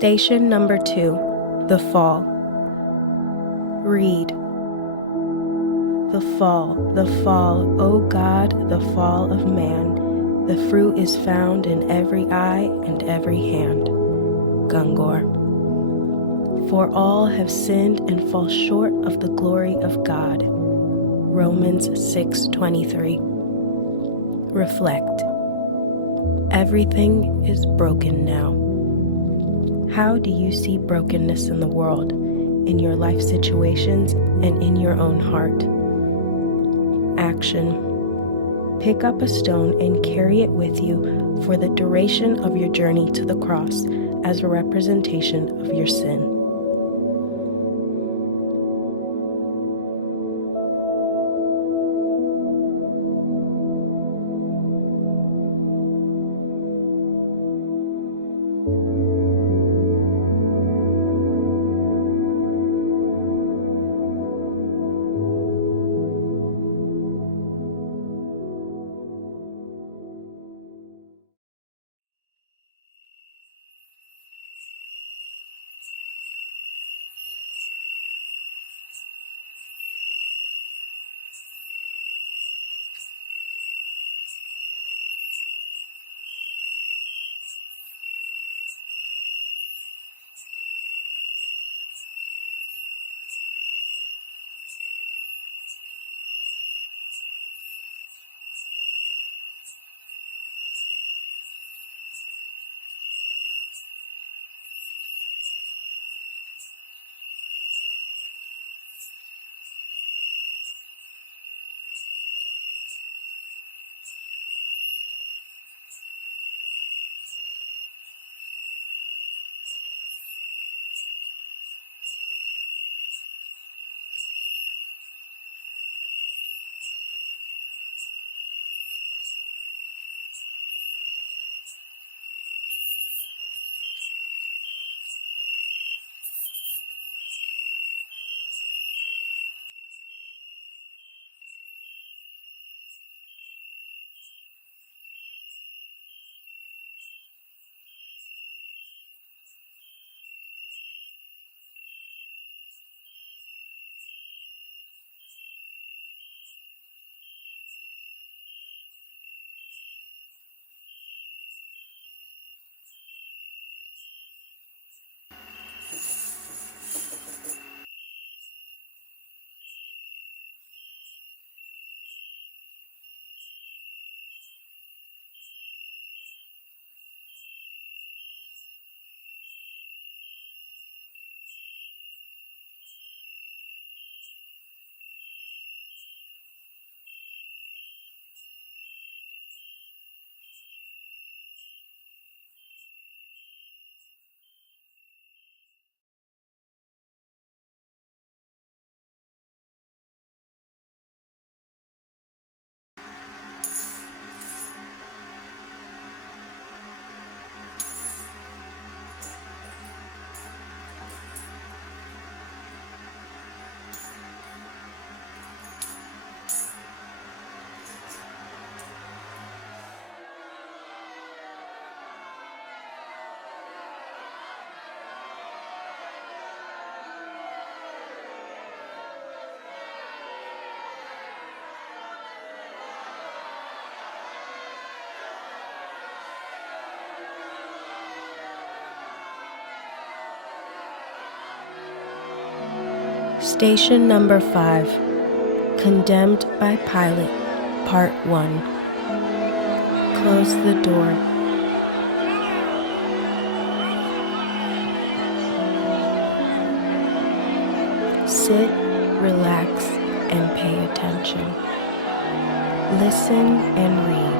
Station number 2, the fall. Read. The fall, O God, the fall of man. The fruit is found in every eye and every hand. Gungor. For all have sinned and fall short of the glory of God. Romans 6:23. Reflect. Everything is broken now. How do you see brokenness in the world, in your life situations, and in your own heart? Action. Pick up a stone and carry it with you for the duration of your journey to the cross as a representation of your sin. Station number 5, Condemned by Pilate, Part 1. Close the door. Sit, relax, and pay attention. Listen and read.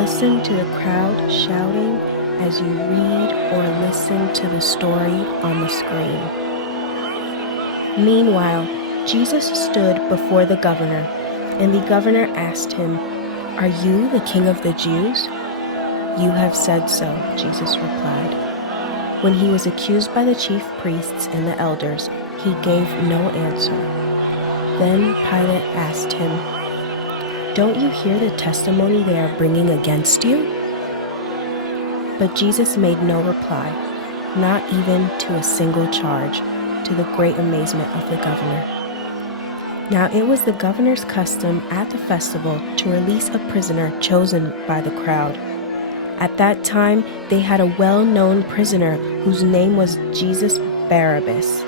Listen to the crowd shouting as you read or listen to the story on the screen. Meanwhile, Jesus stood before the governor, and the governor asked him, "Are you the king of the Jews?" "You have said so," Jesus replied. When he was accused by the chief priests and the elders, he gave no answer. Then Pilate asked him, "Don't you hear the testimony they are bringing against you?" But Jesus made no reply. not even to a single charge, to the great amazement of the governor. Now it was the governor's custom at the festival to release a prisoner chosen by the crowd. At that time, they had a well-known prisoner whose name was Jesus Barabbas.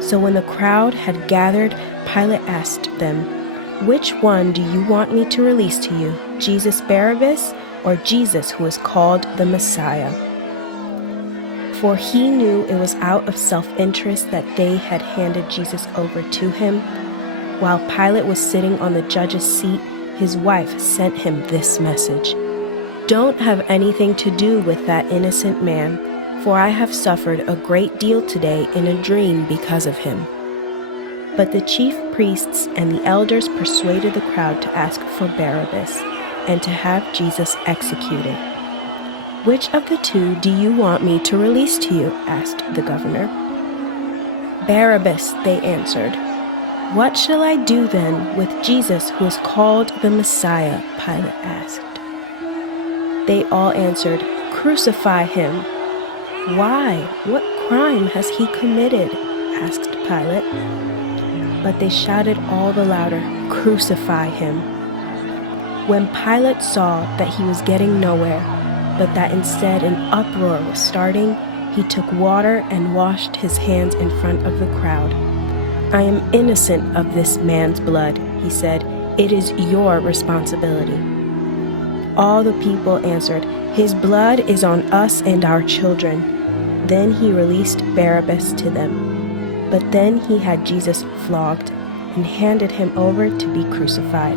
So when the crowd had gathered, Pilate asked them, "Which one do you want me to release to you, Jesus Barabbas or Jesus who is called the Messiah?" For he knew it was out of self-interest that they had handed Jesus over to him. While Pilate was sitting on the judge's seat, his wife sent him this message: "Don't have anything to do with that innocent man, for I have suffered a great deal today in a dream because of him." But the chief priests and the elders persuaded the crowd to ask for Barabbas and to have Jesus executed. "Which of the two do you want me to release to you?" asked the governor. "Barabbas," they answered. "What shall I do then with Jesus who is called the Messiah?" Pilate asked. They all answered, "Crucify him." "Why? What crime has he committed?" asked Pilate. But they shouted all the louder, "Crucify him." When Pilate saw that he was getting nowhere, but that instead an uproar was starting, he took water and washed his hands in front of the crowd. "I am innocent of this man's blood," he said. "It is your responsibility." All the people answered, "His blood is on us and our children." Then he released Barabbas to them. But then he had Jesus flogged and handed him over to be crucified.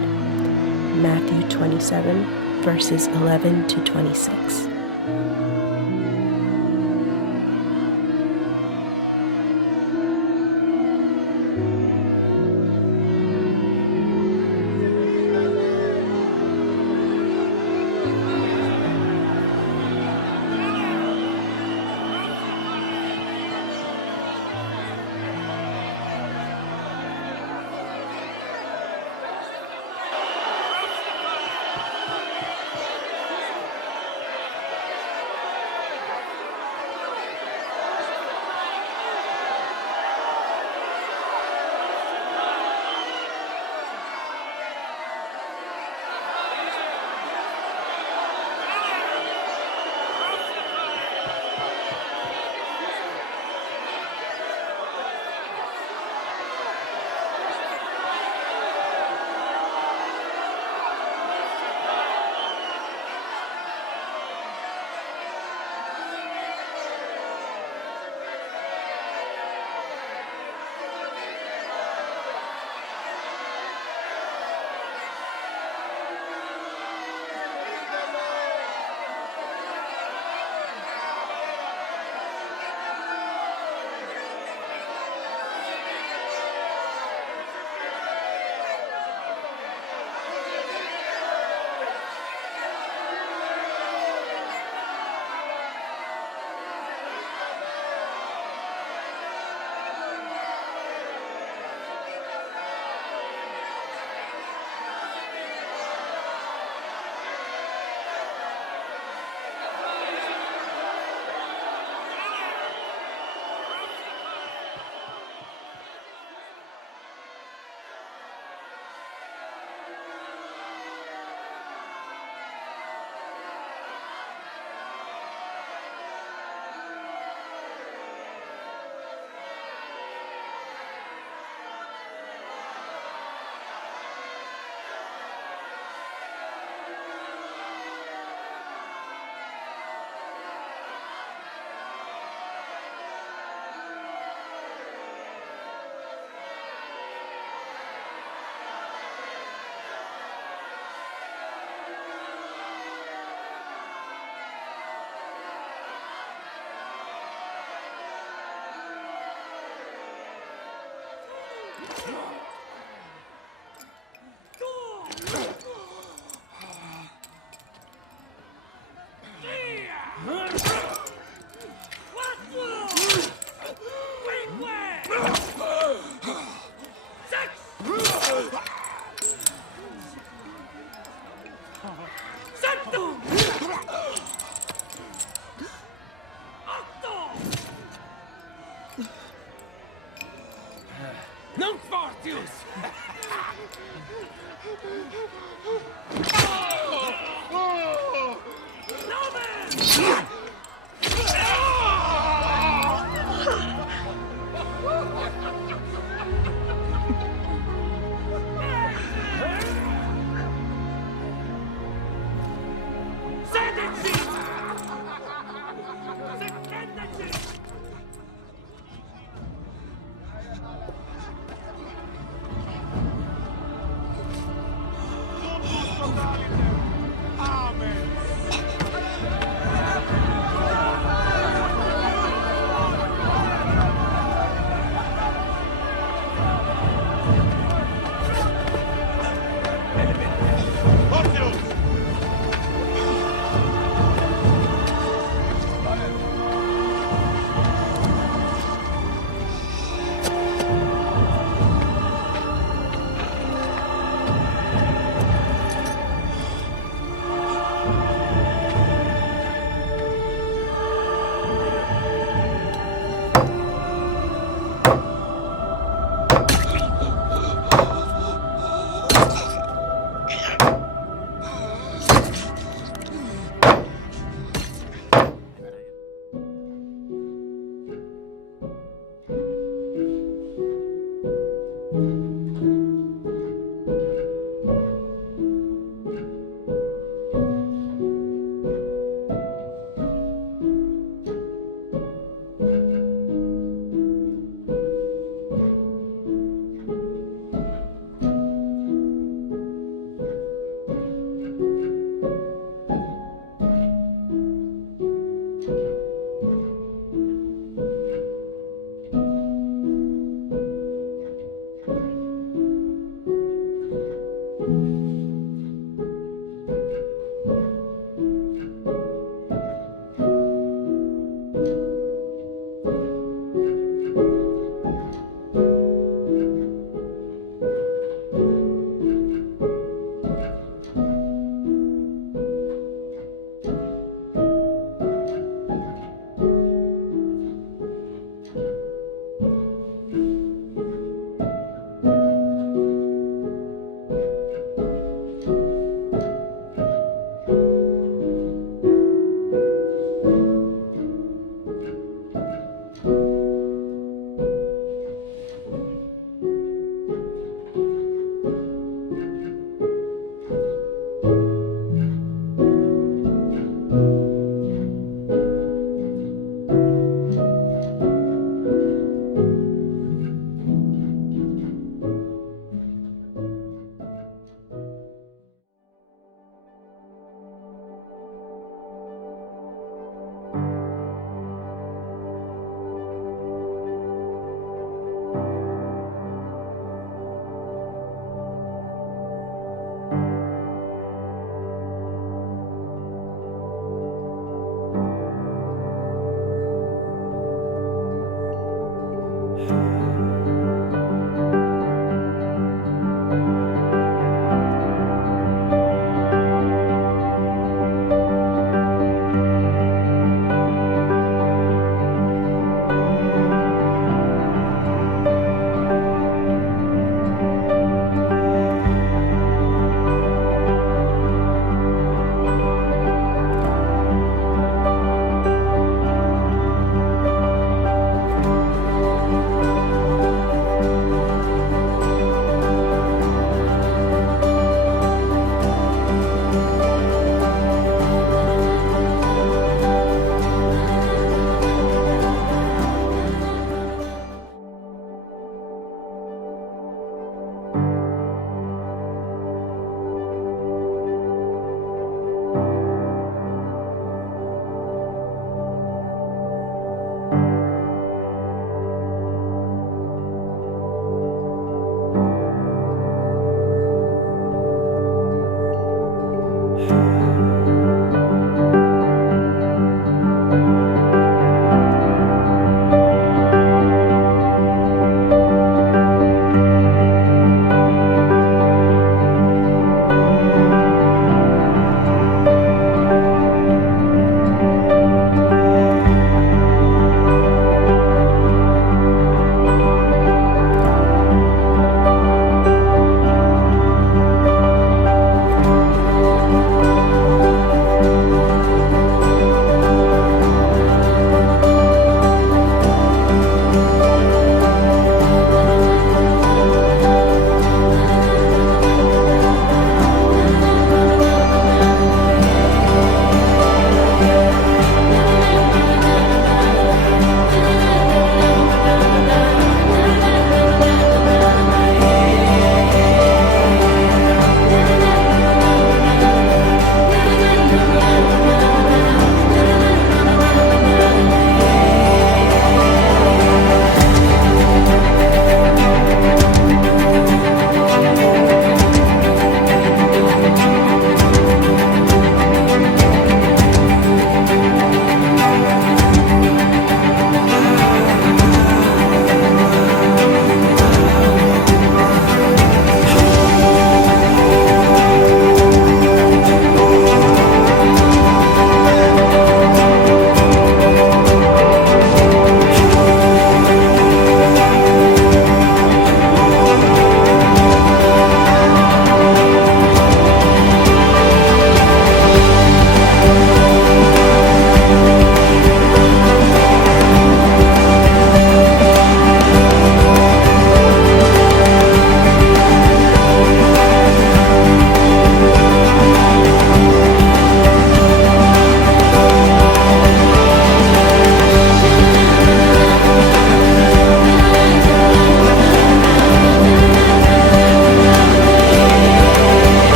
Matthew 27, verses 11 to 26.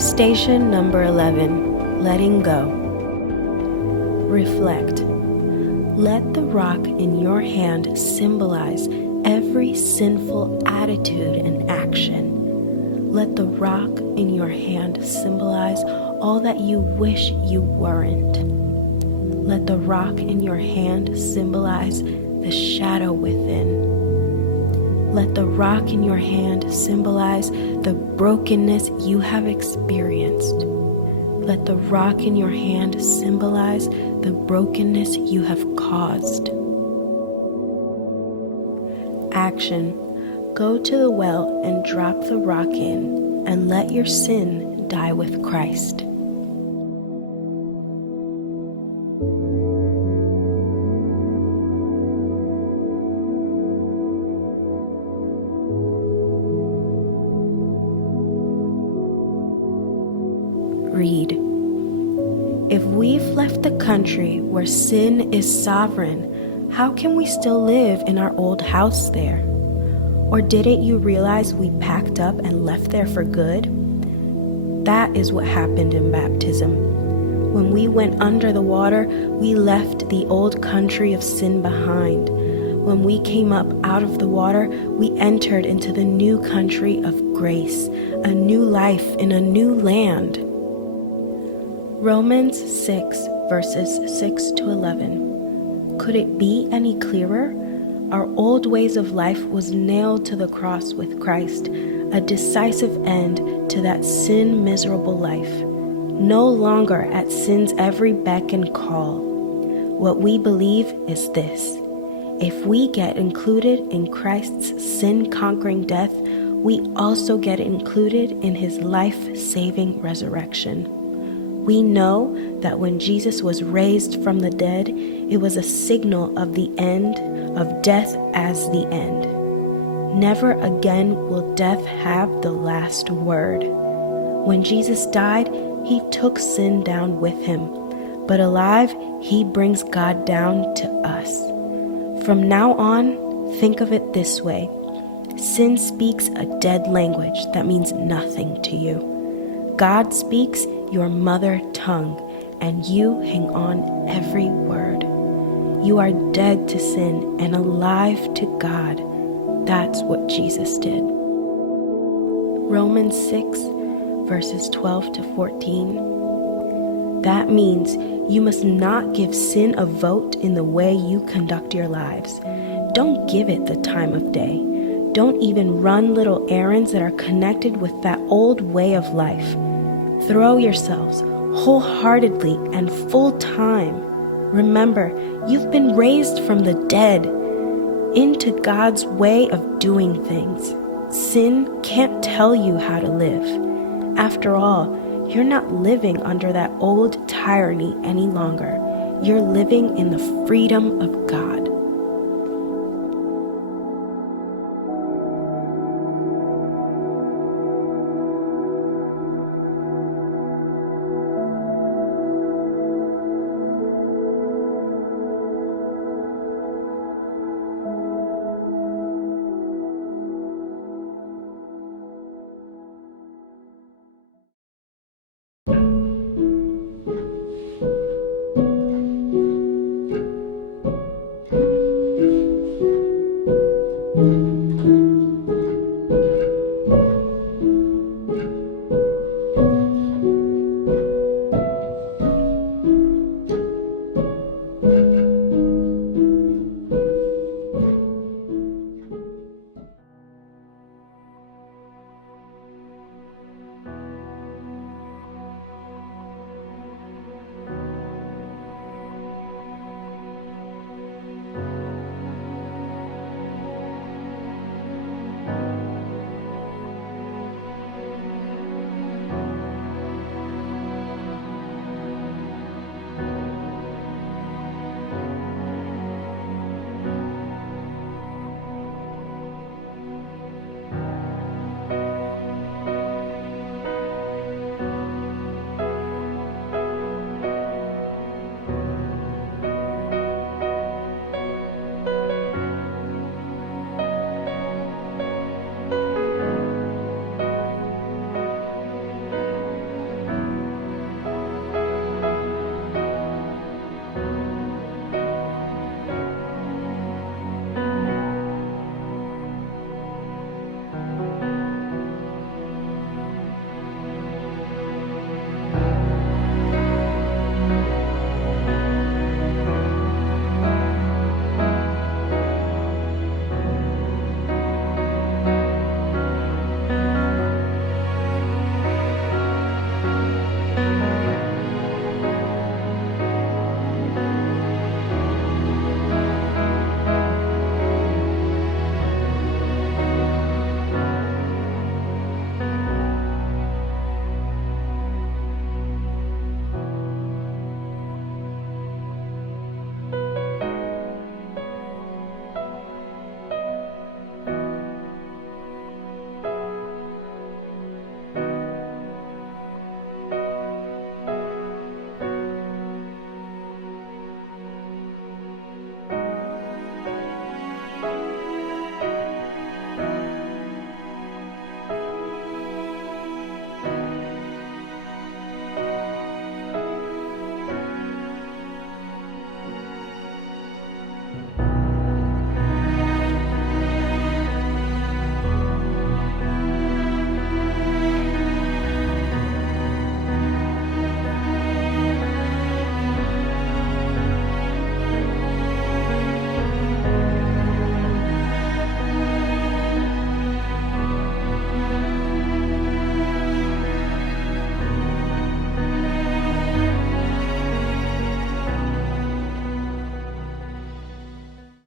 Station number 11, letting go. Reflect. Let the rock in your hand symbolize every sinful attitude and action. Let the rock in your hand symbolize all that you wish you weren't. Let the rock in your hand symbolize the shadow within. Let the rock in your hand symbolize the brokenness you have experienced. Let the rock in your hand symbolize the brokenness you have caused. Action. Go to the well and drop the rock in, and let your sin die with Christ. Read. If we've left the country where sin is sovereign, how can we still live in our old house there? Or didn't you realize we packed up and left there for good? That is what happened in baptism. When we went under the water, we left the old country of sin behind. When we came up out of the water, we entered into the new country of grace, a new life in a new land. Romans 6, verses 6 to 11. Could it be any clearer? Our old ways of life was nailed to the cross with Christ, a decisive end to that sin-miserable life. No longer at sin's every beck and call. What we believe is this: if we get included in Christ's sin-conquering death, we also get included in his life-saving resurrection. We know that when Jesus was raised from the dead, it was a signal of the end, of death as the end. Never again will death have the last word. When Jesus died, he took sin down with him, but alive, he brings God down to us. From now on, think of it this way: sin speaks a dead language that means nothing to you. God speaks your mother tongue, and you hang on every word. You are dead to sin and alive to God. That's what Jesus did. Romans 6, verses 12 to 14. That means you must not give sin a vote in the way you conduct your lives. Don't give it the time of day. Don't even run little errands that are connected with that old way of life. Throw yourselves wholeheartedly and full time. Remember, you've been raised from the dead into God's way of doing things. Sin can't tell you how to live. After all, you're not living under that old tyranny any longer. You're living in the freedom of God.